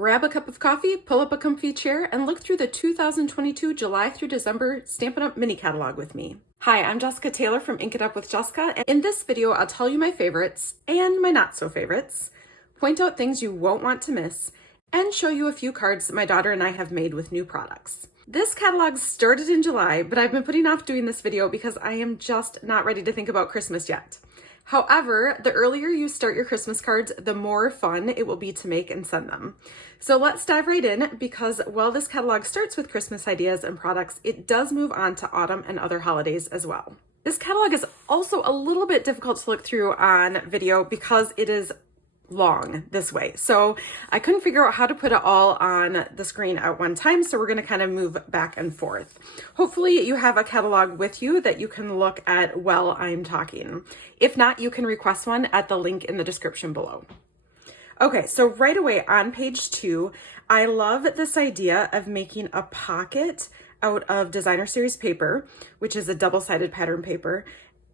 Grab a cup of coffee, pull up a comfy chair, and look through the 2022 July through December Stampin' Up! Mini catalog with me. Hi, I'm Jessica Taylor from Ink It Up with Jessica, and in this video I'll tell you my favorites and my not so favorites, point out things you won't want to miss, and show you a few cards my daughter and I have made with new products. This catalog started in July, but I've been putting off doing this video because I am just not ready to think about Christmas yet. However, the earlier you start your Christmas cards, the more fun it will be to make and send them. So let's dive right in because while this catalog starts with Christmas ideas and products, it does move on to autumn and other holidays as well. This catalog is also a little bit difficult to look through on video because it is long this way. So I couldn't figure out how to put it all on the screen at one time. So we're going to kind of move back and forth. Hopefully you have a catalog with you that you can look at while I'm talking. If not, you can request one at the link in the description below. Okay, so right away on page 2, I love this idea of making a pocket out of designer series paper, which is a double-sided pattern paper.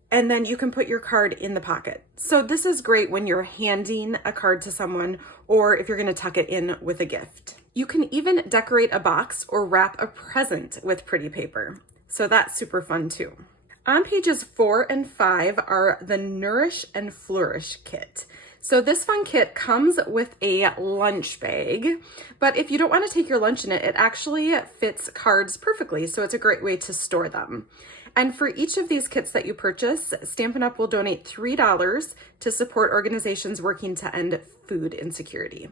And then you can put your card in the pocket. So this is great when you're handing a card to someone or if you're going to tuck it in with a gift. You can even decorate a box or wrap a present with pretty paper. So that's super fun too. On pages 4 and 5 are the Nourish and Flourish kit. So this fun kit comes with a lunch bag, but if you don't want to take your lunch in it, it actually fits cards perfectly. So it's a great way to store them. And for each of these kits that you purchase, Stampin' Up! Will donate $3 to support organizations working to end food insecurity.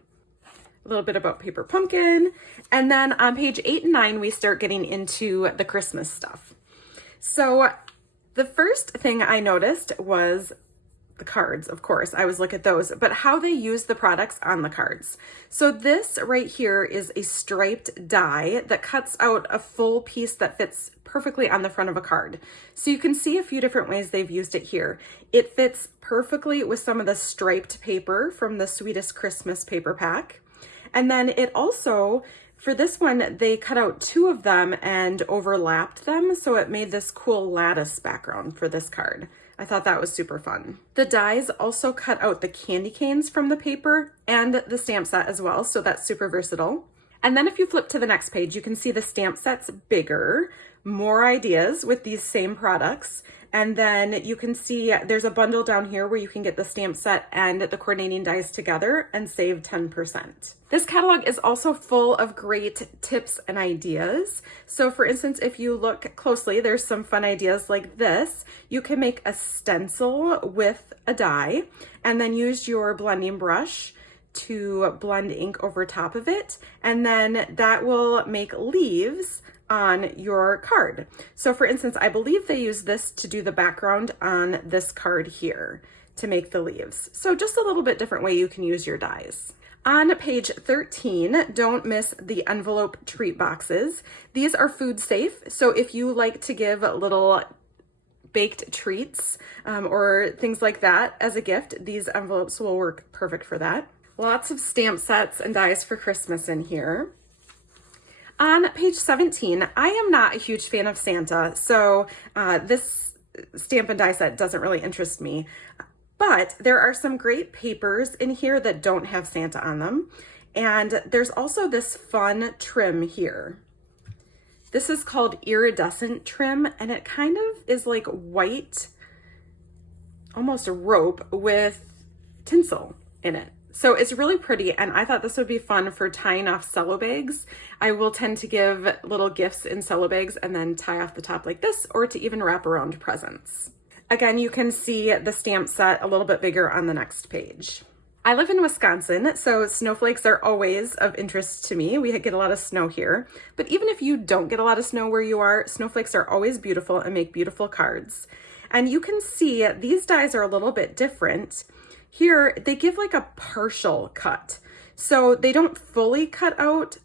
A little bit about Paper Pumpkin. And then on page 8 and 9, we start getting into the Christmas stuff. So the first thing I noticed was the cards, of course, I always look at those, but how they use the products on the cards. So this right here is a striped die that cuts out a full piece that fits perfectly on the front of a card. So you can see a few different ways they've used it here. It fits perfectly with some of the striped paper from the Sweetest Christmas paper pack. And then it also, for this one, they cut out 2 of them and overlapped them. So it made this cool lattice background for this card. I thought that was super fun. The dies also cut out the candy canes from the paper and the stamp set as well. So that's super versatile. And then if you flip to the next page, you can see the stamp set's bigger, more ideas with these same products. And then you can see there's a bundle down here where you can get the stamp set and the coordinating dies together and save 10%. This catalog is also full of great tips and ideas. So for instance, if you look closely, there's some fun ideas like this. You can make a stencil with a die and then use your blending brush to blend ink over top of it. And then that will make leaves on your card. So for instance, I believe they use this to do the background on this card here to make the leaves. So just a little bit different way you can use your dies. On page 13, don't miss the envelope treat boxes. These are food safe. So if you like to give little baked treats or things like that as a gift, these envelopes will work perfect for that. Lots of stamp sets and dies for Christmas in here. On page 17, I am not a huge fan of Santa, so this stamp and die set doesn't really interest me. But there are some great papers in here that don't have Santa on them. And there's also this fun trim here. This is called iridescent trim, and it kind of is like white, almost a rope with tinsel in it. So it's really pretty, and I thought this would be fun for tying off cello bags. I will tend to give little gifts in cello bags and then tie off the top like this, or to even wrap around presents. Again, you can see the stamp set a little bit bigger on the next page. I live in Wisconsin, so snowflakes are always of interest to me. We get a lot of snow here, but even if you don't get a lot of snow where you are, snowflakes are always beautiful and make beautiful cards. And you can see these dies are a little bit different. Here, they give like a partial cut. So they don't fully cut out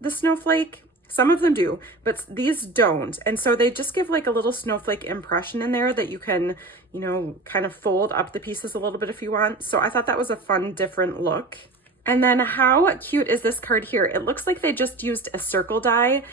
the snowflake. Some of them do, but these don't. And so they just give like a little snowflake impression in there that you can, you know, kind of fold up the pieces a little bit if you want. So I thought that was a fun, different look. And then how cute is this card here? It looks like they just used a circle die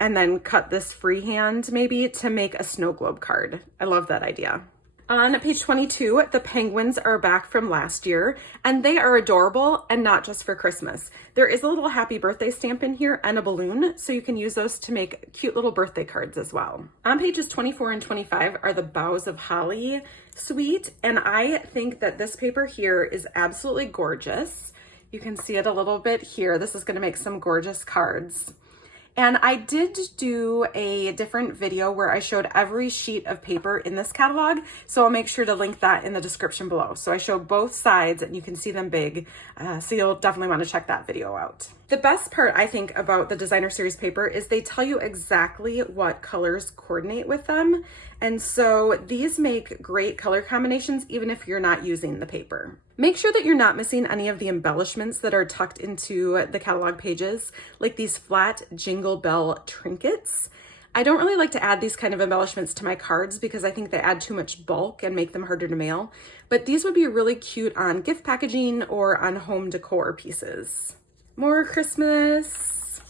and then cut this freehand maybe to make a snow globe card. I love that idea. On page 22, the penguins are back from last year, and they are adorable and not just for Christmas. There is a little happy birthday stamp in here and a balloon, so you can use those to make cute little birthday cards as well. On pages 24 and 25 are the Boughs of Holly suite, and I think that this paper here is absolutely gorgeous. You can see it a little bit here. This is going to make some gorgeous cards. And I did do a different video where I showed every sheet of paper in this catalog, so I'll make sure to link that in the description below. So I show both sides and you can see them big, so you'll definitely want to check that video out. The best part, I think, about the designer series paper is they tell you exactly what colors coordinate with them. And so these make great color combinations even if you're not using the paper. Make sure that you're not missing any of the embellishments that are tucked into the catalog pages, like these flat jingle bell trinkets. I don't really like to add these kind of embellishments to my cards because I think they add too much bulk and make them harder to mail, but these would be really cute on gift packaging or on home decor pieces. More Christmas.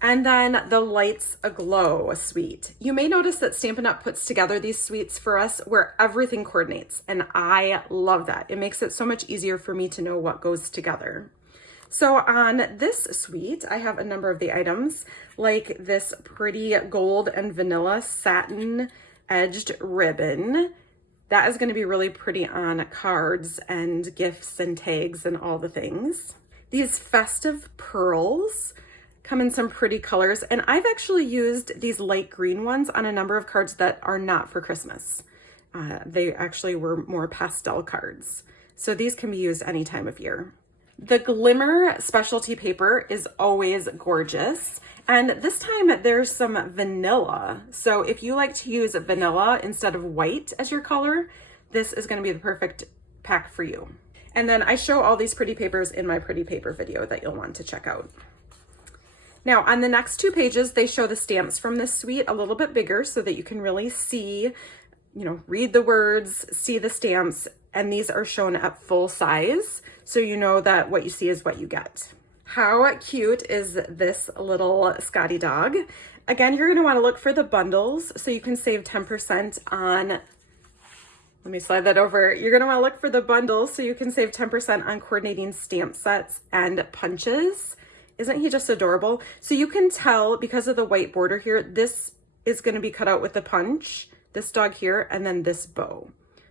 And then the Lights Aglow suite. You may notice that Stampin' Up! Puts together these suites for us where everything coordinates, and I love that. It makes it so much easier for me to know what goes together. So on this suite, I have a number of the items, like this pretty gold and vanilla satin edged ribbon. That is going to be really pretty on cards and gifts and tags and all the things. These festive pearls come in some pretty colors, and I've actually used these light green ones on a number of cards that are not for Christmas. They actually were more pastel cards. So these can be used any time of year. The Glimmer specialty paper is always gorgeous. And this time there's some vanilla. So if you like to use vanilla instead of white as your color, this is going to be the perfect pack for you. And then I show all these pretty papers in my pretty paper video that you'll want to check out. Now on the next two pages, they show the stamps from this suite a little bit bigger so that you can really see, read the words, see the stamps, and these are shown at full size. So you know that what you see is what you get. How cute is this little Scotty dog? Again, you're gonna wanna look for the bundles so you can save 10% on, let me slide that over. You're gonna wanna look for the bundles so you can save 10% on coordinating stamp sets and punches. Isn't he just adorable? So you can tell because of the white border here, this is gonna be cut out with the punch, this dog here, and then this bow.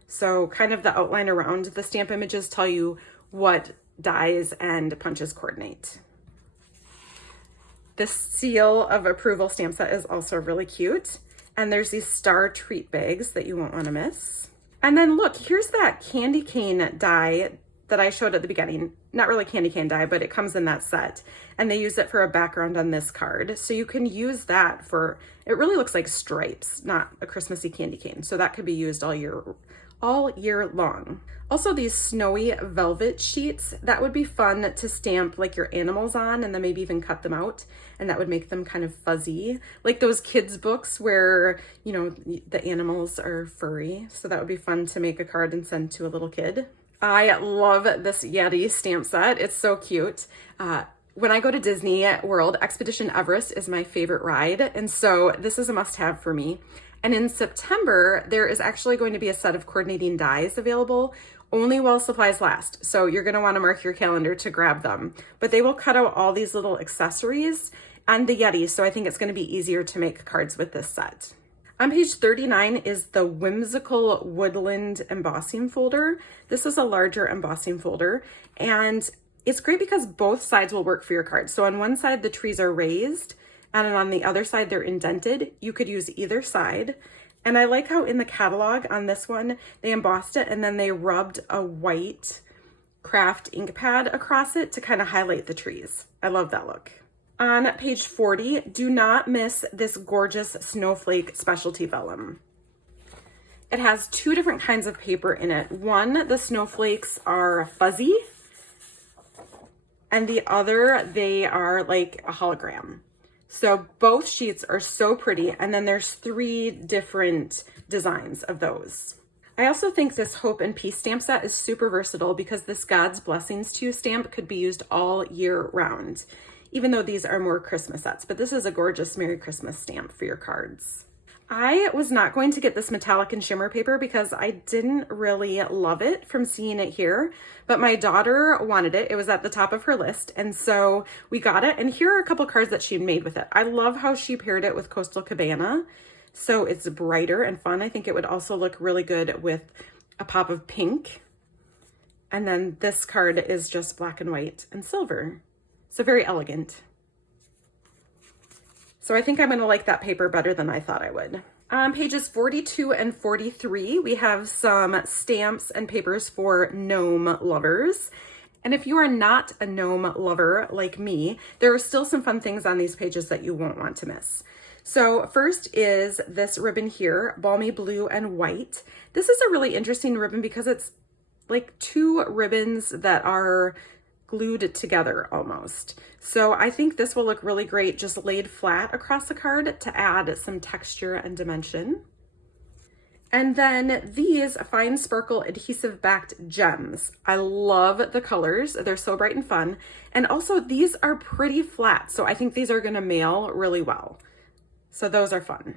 So kind of the outline around the stamp images tell you what dies and punches coordinate. This seal of approval stamp set is also really cute. And there's these star treat bags that you won't want to miss. And then look, here's that candy cane die that I showed at the beginning. Not really candy cane die, but it comes in that set. And they use it for a background on this card. So you can use that for, it really looks like stripes, not a Christmassy candy cane. So that could be used all year long. Also these snowy velvet sheets, that would be fun to stamp like your animals on and then maybe even cut them out, and that would make them kind of fuzzy. Like those kids books where, the animals are furry. So that would be fun to make a card and send to a little kid. I love this Yeti stamp set. It's so cute. When I go to Disney World, Expedition Everest is my favorite ride. And so this is a must-have for me. And in September, there is actually going to be a set of coordinating dies available only while supplies last. So you're gonna wanna mark your calendar to grab them. But they will cut out all these little accessories and the Yeti, so I think it's gonna be easier to make cards with this set. On page 39 is the Whimsical Woodland embossing folder. This is a larger embossing folder, and it's great because both sides will work for your cards. So on one side, the trees are raised, and on the other side, they're indented. You could use either side. And I like how in the catalog on this one, they embossed it and then they rubbed a white craft ink pad across it to kind of highlight the trees. I love that look. On page 40, do not miss this gorgeous snowflake specialty vellum. It has two different kinds of paper in it. One, the snowflakes are fuzzy, and the other, they are like a hologram. So both sheets are so pretty, and then there's 3 different designs of those. I also think this Hope and Peace stamp set is super versatile because this God's Blessings to You stamp could be used all year round, even though these are more Christmas sets, but this is a gorgeous Merry Christmas stamp for your cards. I was not going to get this metallic and shimmer paper because I didn't really love it from seeing it here, but my daughter wanted it. It was at the top of her list, and so we got it, and here are a couple cards that she made with it. I love how she paired it with Coastal Cabana, so it's brighter and fun. I think it would also look really good with a pop of pink. And then this card is just black and white and silver, so very elegant. So I think I'm gonna like that paper better than I thought I would. On pages 42 and 43, we have some stamps and papers for gnome lovers. And if you are not a gnome lover like me, there are still some fun things on these pages that you won't want to miss. So first is this ribbon here, Balmy Blue and White. This is a really interesting ribbon because it's like two ribbons that are glued together almost. So I think this will look really great just laid flat across the card to add some texture and dimension. And then these fine sparkle adhesive backed gems. I love the colors. They're so bright and fun. And also these are pretty flat. So I think these are gonna mail really well. So those are fun.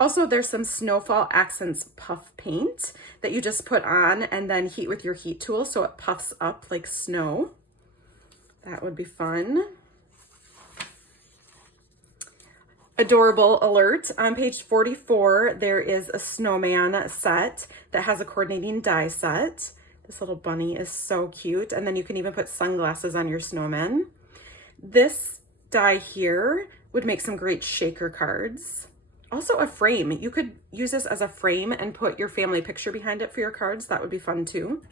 Also, there's some Snowfall Accents puff paint that you just put on and then heat with your heat tool so it puffs up like snow. That would be fun. Adorable alert. On page 44, there is a snowman set that has a coordinating die set. This little bunny is so cute. And then you can even put sunglasses on your snowman. This die here would make some great shaker cards. Also a frame. You could use this as a frame and put your family picture behind it for your cards. That would be fun too.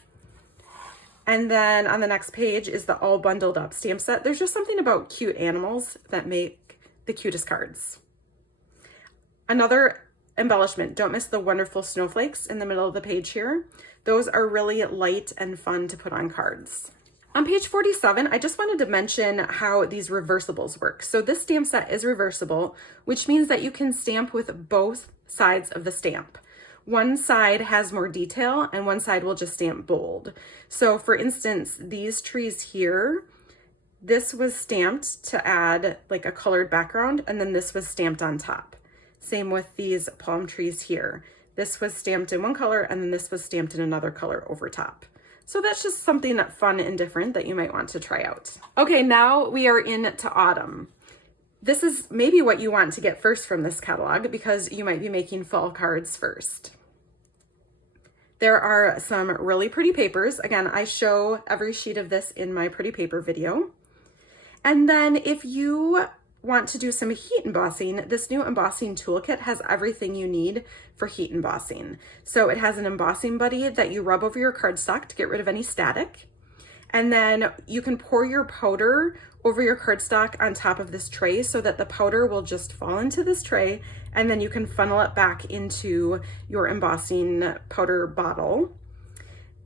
And then on the next page is the all bundled up stamp set. There's just something about cute animals that make the cutest cards. Another embellishment. Don't miss the wonderful snowflakes in the middle of the page here. Those are really light and fun to put on cards. On page 47, I just wanted to mention how these reversibles work. So this stamp set is reversible, which means that you can stamp with both sides of the stamp. One side has more detail and one side will just stamp bold. So for instance, these trees here, this was stamped to add like a colored background, and then this was stamped on top. Same with these palm trees here. This was stamped in one color and then this was stamped in another color over top. So that's just something that's fun and different that you might want to try out. Okay, now we are into autumn. This is maybe what you want to get first from this catalog because you might be making fall cards first. There are some really pretty papers. Again, I show every sheet of this in my pretty paper video. And then if you want to do some heat embossing, this new embossing toolkit has everything you need for heat embossing. So it has an embossing buddy that you rub over your cardstock to get rid of any static. And then you can pour your powder over your cardstock on top of this tray so that the powder will just fall into this tray, and then you can funnel it back into your embossing powder bottle.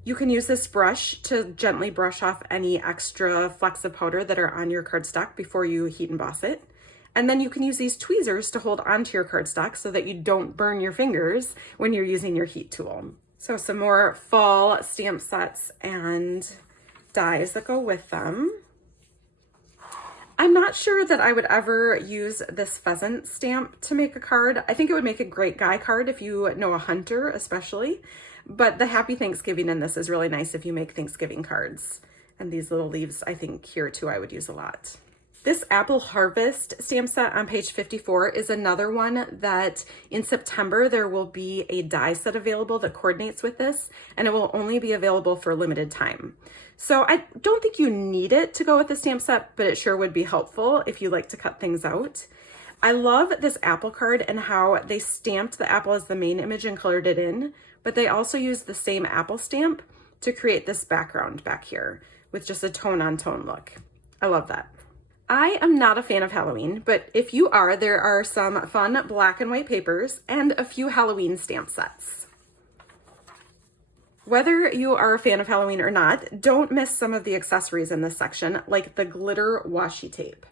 You can use this brush to gently brush off any extra flecks of powder that are on your cardstock before you heat emboss it. And then you can use these tweezers to hold onto your cardstock so that you don't burn your fingers when you're using your heat tool. So some more fall stamp sets and dies that go with them. I'm not sure that I would ever use this pheasant stamp to make a card. I think it would make a great guy card if you know a hunter especially. But the Happy Thanksgiving in this is really nice if you make Thanksgiving cards. And these little leaves, I think here too, I would use a lot. This Apple Harvest stamp set on page 54 is another one that in September there will be a die set available that coordinates with this, and it will only be available for a limited time. So I don't think you need it to go with the stamp set, but it sure would be helpful if you like to cut things out. I love this apple card and how they stamped the apple as the main image and colored it in, but they also used the same apple stamp to create this background back here with just a tone on tone look. I love that. I am not a fan of Halloween, but if you are, there are some fun black and white papers and a few Halloween stamp sets. Whether you are a fan of Halloween or not, don't miss some of the accessories in this section, like the glitter washi tape.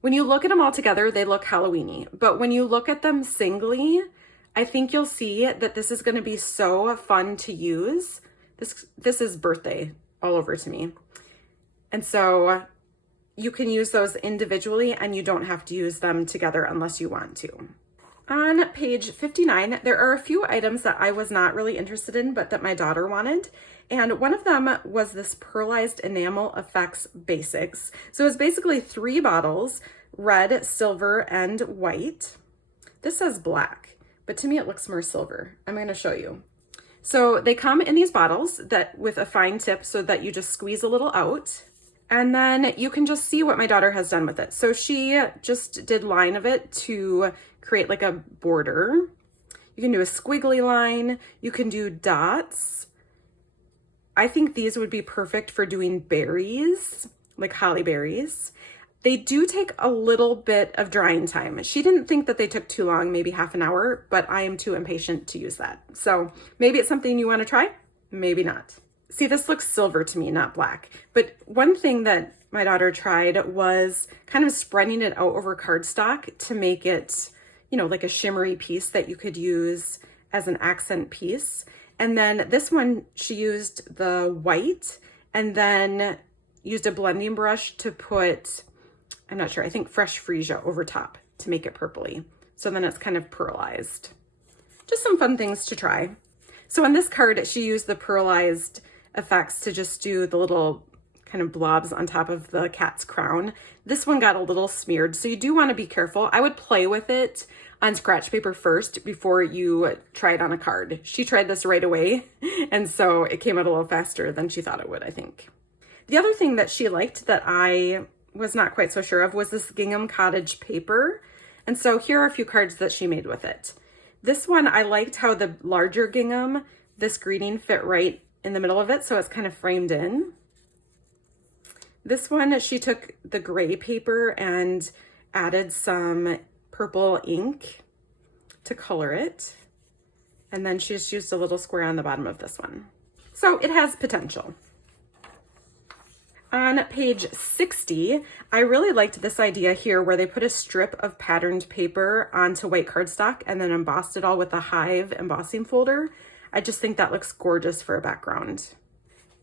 When you look at them all together, they look Halloween-y, but when you look at them singly, I think you'll see that this is going to be so fun to use. This is birthday all over to me. And so you can use those individually and you don't have to use them together unless you want to. On page 59, there are a few items that I was not really interested in, but that my daughter wanted. And one of them was this Pearlized Enamel Effects Basics. So it's basically 3 bottles, red, silver, and white. This says black, but to me it looks more silver. I'm going to show you. So they come in these bottles that with a fine tip so that you just squeeze a little out. And then you can just see what my daughter has done with it. So she just did line of it to create like a border. You can do a squiggly line. You can do dots. I think these would be perfect for doing berries, like holly berries. They do take a little bit of drying time. She didn't think that they took too long, maybe half an hour, but I am too impatient to use that. So maybe it's something you want to try, maybe not. See, this looks silver to me, not black. But one thing that my daughter tried was kind of spreading it out over cardstock to make it, you know, like a shimmery piece that you could use as an accent piece. And then this one, she used the white and then used a blending brush to put, I'm not sure, I think fresh freesia over top to make it purpley. So then it's kind of pearlized. Just some fun things to try. So on this card, she used the pearlized effects to just do the little kind of blobs on top of the cat's crown. This one got a little smeared, so you do want to be careful. I would play with it on scratch paper first before you try it on a card. She tried this right away, and so it came out a little faster than she thought it would, I think. The other thing that she liked that I was not quite so sure of was this gingham cottage paper. And so here are a few cards that she made with it. This one, I liked how the larger gingham, this greeting fit right in the middle of it, so it's kind of framed in. This one, she took the gray paper and added some purple ink to color it. And then she just used a little square on the bottom of this one. So it has potential. On page 60, I really liked this idea here where they put a strip of patterned paper onto white cardstock and then embossed it all with a Hive embossing folder. I just think that looks gorgeous for a background.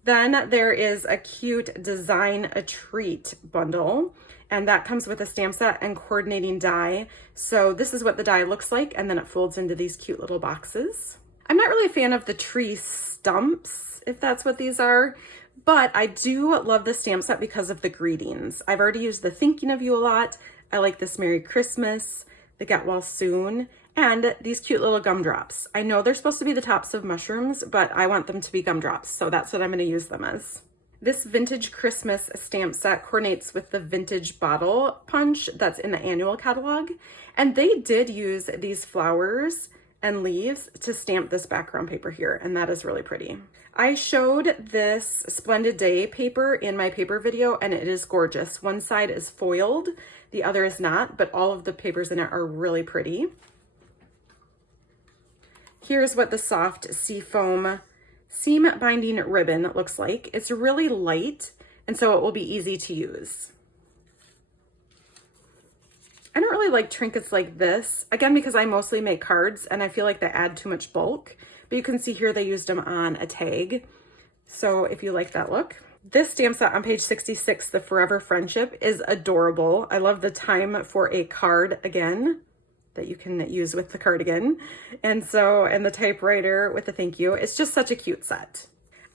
Then there is a cute Design a Treat bundle, and that comes with a stamp set and coordinating die. So this is what the die looks like, and then it folds into these cute little boxes. I'm not really a fan of the tree stumps, if that's what these are, but I do love the stamp set because of the greetings. I've already used the thinking of you a lot. I like this Merry Christmas, the Get Well Soon, and these cute little gumdrops. I know they're supposed to be the tops of mushrooms, but I want them to be gumdrops, so that's what I'm going to use them as. This Vintage Christmas stamp set coordinates with the Vintage Bottle Punch that's in the annual catalog, and they did use these flowers and leaves to stamp this background paper here, and that is really pretty. I showed this Splendid Day paper in my paper video, and it is gorgeous. One side is foiled, the other is not, but all of the papers in it are really pretty. Here's what the soft seafoam seam binding ribbon looks like. It's really light, and so it will be easy to use. I don't really like trinkets like this, again, because I mostly make cards and I feel like they add too much bulk, but you can see here they used them on a tag. So if you like that look. This stamp set on page 66, the Forever Friendship, is adorable. I love the time for a card again that you can use with the cardigan. And the typewriter with the thank you. It's just such a cute set.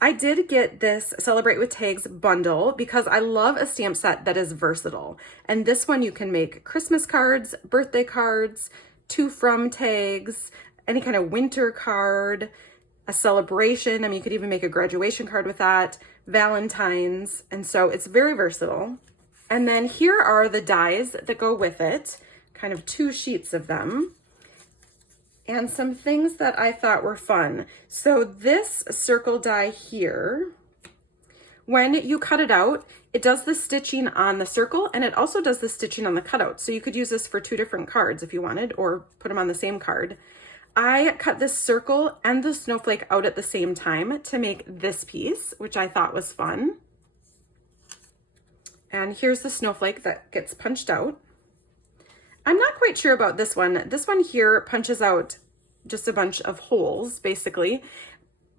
I did get this Celebrate with Tags bundle because I love a stamp set that is versatile. And this one you can make Christmas cards, birthday cards, to from tags, any kind of winter card, a celebration. I mean, you could even make a graduation card with that, Valentine's. And so it's very versatile. And then here are the dies that go with it, kind of 2 sheets of them. And some things that I thought were fun. So this circle die here, when you cut it out, it does the stitching on the circle and it also does the stitching on the cutout. So you could use this for 2 different cards if you wanted, or put them on the same card. I cut this circle and the snowflake out at the same time to make this piece, which I thought was fun. And here's the snowflake that gets punched out. I'm not quite sure about this one. This one here punches out just a bunch of holes, basically.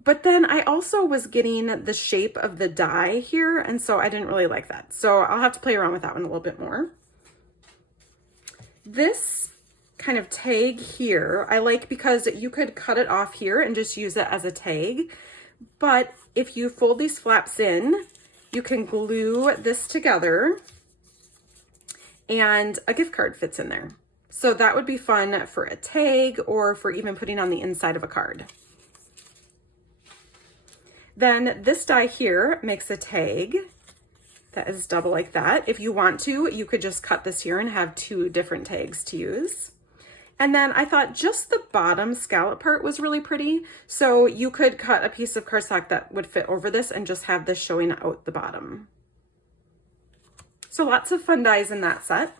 But then I also was getting the shape of the die here, and so I didn't really like that. So I'll have to play around with that one a little bit more. This kind of tag here, I like because you could cut it off here and just use it as a tag. But if you fold these flaps in, you can glue this together and a gift card fits in there. So that would be fun for a tag or for even putting on the inside of a card. Then this die here makes a tag that is double like that. If you want to, you could just cut this here and have 2 different tags to use. And then I thought just the bottom scallop part was really pretty. So you could cut a piece of cardstock that would fit over this and just have this showing out the bottom. So lots of fun dies in that set.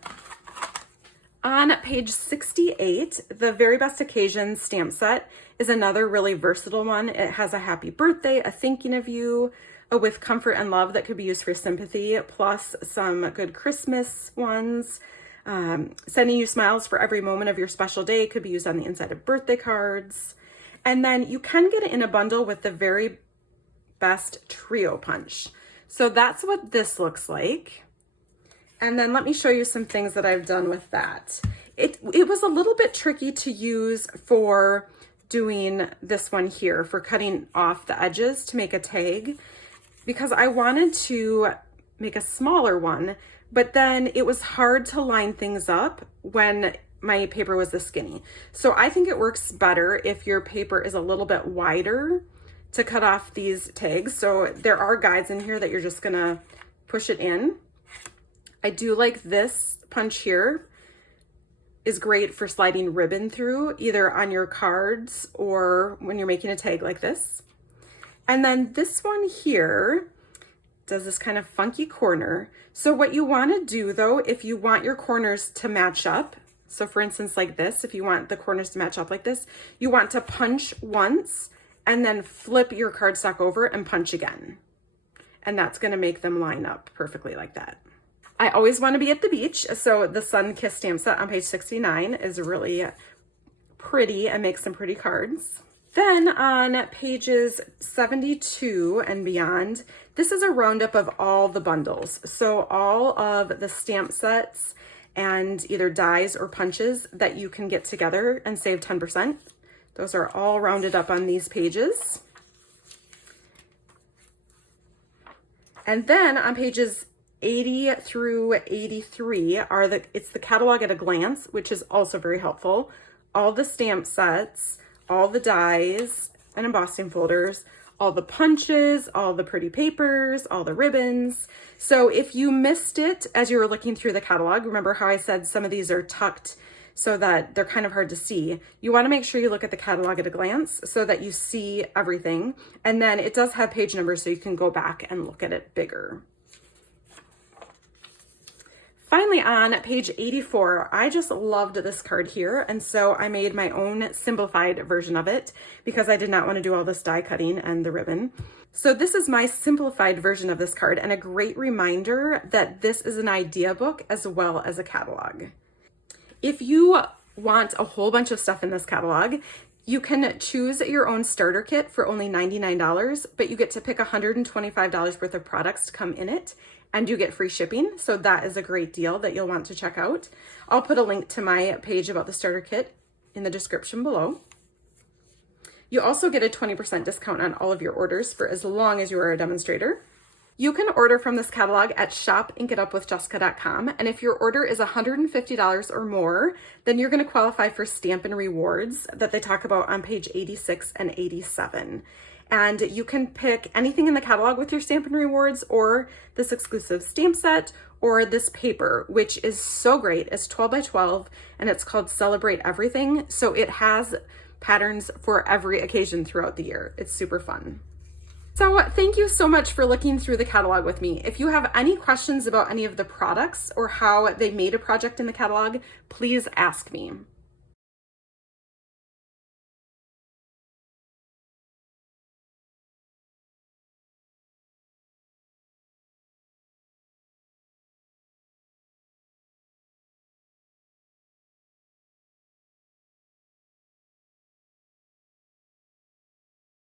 On page 68, the Very Best Occasions stamp set is another really versatile one. It has a happy birthday, a thinking of you, a with comfort and love that could be used for sympathy, plus some good Christmas ones. Sending you smiles for every moment of your special day could be used on the inside of birthday cards. And then you can get it in a bundle with the Very Best Trio Punch. So that's what this looks like. And then let me show you some things that I've done with that. It was a little bit tricky to use for doing this one here, for cutting off the edges to make a tag, because I wanted to make a smaller one, but then it was hard to line things up when my paper was this skinny. So I think it works better if your paper is a little bit wider to cut off these tags. So there are guides in here that you're just gonna push it in. I do like this punch here is great for sliding ribbon through, either on your cards or when you're making a tag like this. And then this one here does this kind of funky corner. So what you want to do though, if you want your corners to match up, so for instance like this, if you want the corners to match up like this, you want to punch once and then flip your cardstock over and punch again. And that's going to make them line up perfectly like that. I always want to be at the beach, so the Sun Kiss stamp set on page 69 is really pretty and makes some pretty cards. Then on pages 72 and beyond, this is a roundup of all the bundles. So all of the stamp sets and either dies or punches that you can get together and save 10%. Those are all rounded up on these pages. And then on pages 80 through 83 it's the catalog at a glance, which is also very helpful. All the stamp sets, all the dies and embossing folders, all the punches, all the pretty papers, all the ribbons. So if you missed it as you were looking through the catalog, remember how I said some of these are tucked so that they're kind of hard to see. You want to make sure you look at the catalog at a glance so that you see everything. And then it does have page numbers so you can go back and look at it bigger. Finally, on page 84, I just loved this card here, and so I made my own simplified version of it because I did not want to do all this die cutting and the ribbon. So this is my simplified version of this card, and a great reminder that this is an idea book as well as a catalog. If you want a whole bunch of stuff in this catalog, you can choose your own starter kit for only $99, but you get to pick $125 worth of products to come in it, and you get free shipping. So that is a great deal that you'll want to check out. I'll put a link to my page about the starter kit in the description below. You also get a 20% discount on all of your orders for as long as you are a demonstrator. You can order from this catalog at shopinkitupwithjessica.com, and if your order is $150 or more, then you're going to qualify for Stampin' rewards that they talk about on page 86 and 87. And you can pick anything in the catalog with your Stampin' rewards, or this exclusive stamp set, or this paper, which is so great. It's 12 by 12 and it's called Celebrate Everything. So it has patterns for every occasion throughout the year. It's super fun. So thank you so much for looking through the catalog with me. If you have any questions about any of the products or how they made a project in the catalog, please ask me.